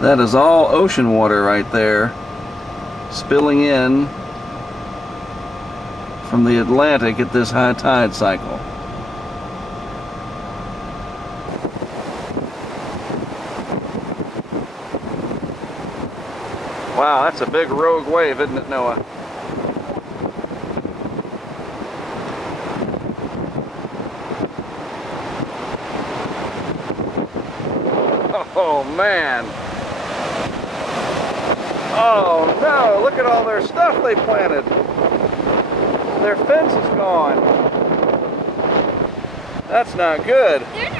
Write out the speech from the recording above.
That is all ocean water right there, spilling in from the Atlantic at this high tide cycle. Wow, that's a big rogue wave, isn't it, Noah? Oh man! Oh no, look at all their stuff they planted. Their fence is gone. That's not good. They're